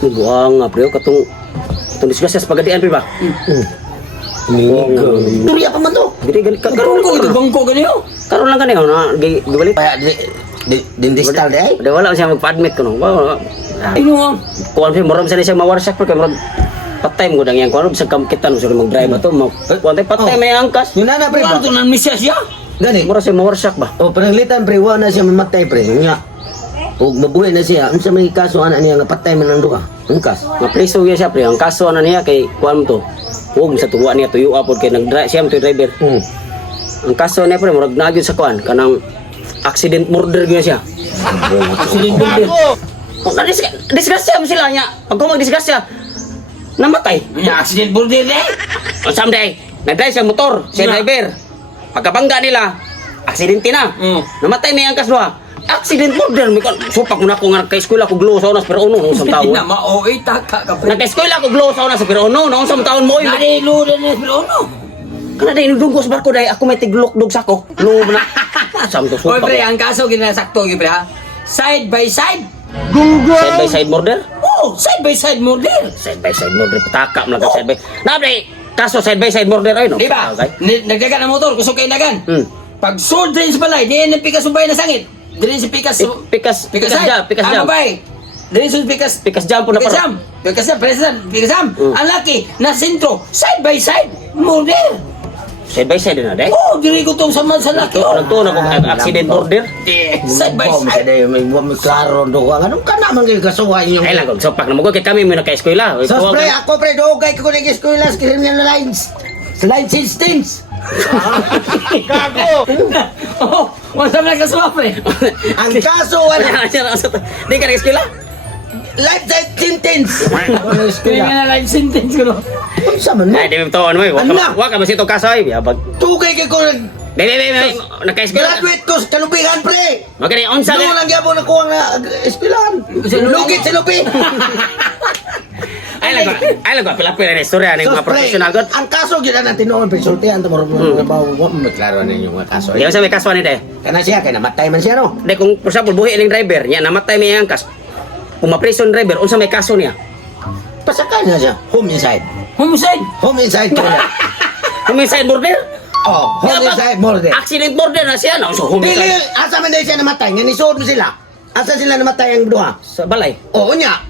Buang nga pre katong disgrasya sa pagadian pre ba? Turi apa man to? Gini karon Bangko ito, bangko ganyan. karon lang kani na gibalit. Kaya din distal de ay. Ada wala siya magpa-admit ko no. Ino nga. Kuan pre moram sa siya mawarsak pre kay murag patay mo dang yang kuan bisag kamkitan sa mag-drive ato mo. Kuan tay patay may angkas. Yun na pre. Ano ito na misya siya? Gani. Mura siya mawarsak ba? O pananglitan pre wa na siya mamatay pre. Nya. Og mabuhay na siya. Unsa may kaso ana niya nga patay man ang duha. Angkas. Mapriso gyud siya pre. Ang kaso na niya kay kuan mo to. Huwag sa tuwa niya tuyo apod kay nag-drive siya mo driver. Ang kaso niya pre murag nagyud sa kuan kanang accident murder gyud siya. Accident murder. Oh, disgrasya mo sila niya. Pag mag-disgrasya, namatay. Nya accident border eh. O someday, nag-drive siya motor, siya driver. Pagkabangga nila, aksidente na. Namatay may angkas doha. Accident murder, may supak mo na ko nga nagka-eskwela ko glow sa unas pero uno, sa taon. Na maoy taka ka pre. Nagka-eskwela ko glow sa unas pero uno, noong sa taon mo. Nari luda na pero ano? Kana dahil dugos barko dahil ako may tiglok-dog sa ko. Lumo na. Sam to Oy supak. pre, ang kaso ginasakto gyud pre ha. Side by side. Side by side murder? Oh, side by side murder. Side by side murder, pataka mo lang side by. Nabre, kaso side by side murder ay no. Di ba? Nagdagan ang motor, kusog kay nagan. Pag sword din sa balay, di na pikas subay na sangit. Dili si pikas Pikas jam. Ano ba eh? Dili si pikas Pikas jam po na Pikas para. jam. Pikas jam, president. Pikas jam. Ang laki na sentro, side by side, murder. Side by side na dahil. Oh, dili ko tong sama sa laki. Nagtuon ako accident murder. Side by side. May klaro do ko. Anong ka naman kay kasuhay yung. Ay lang, sopak na mo kay kami may naka-eskwela. So pre, ako pre dugay ko ning eskwela sa criminal lines. Sa line 16. Gago. Oh, wala na kaswa pre. Ang kaso wala Di ka naka-eskwela? life sentence. Ano eskwela? Kaya na line sentence ko no. Unsa man mo? Ay, di mo to ano eh. Ano? Wa ka ba sito kaso ay. Bag. Tugay kay ko Di, naka-eskwela. graduate ko sa kalubihan pre. Magani onsa Ano lang gyapon nakuha nga eskwelahan. Lugit si Lupi. Ay lang ko pila-pila na istorya ng mga professional god. Ang kaso gyud na tinuon pre sultihan to mo maklaro ninyo mga kaso. Di ba sa may kaso ni te? Kana siya kay namatay man siya no. Di kung for example buhi ning driver niya namatay may angkas. Kung ma-prison driver unsa may kaso niya? Pasakay na siya. Homicide. Homicide. Homicide killer. Homicide murder? Oh, homicide murder. Accident murder na siya no. So Dili, homicide asa man dahil siya namatay? Nga nisuod mo sila. Asa sila namatay ang duha? sa balay. Oo niya.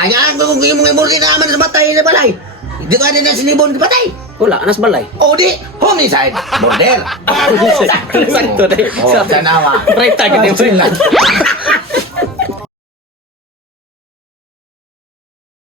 Ay, kung yung mga murder na aman sa matay na balay. Di ka din na sinibon di patay. Wala anas balay. O di, homicide murder. Sakto dai. Oh, tanawa. Right tag di.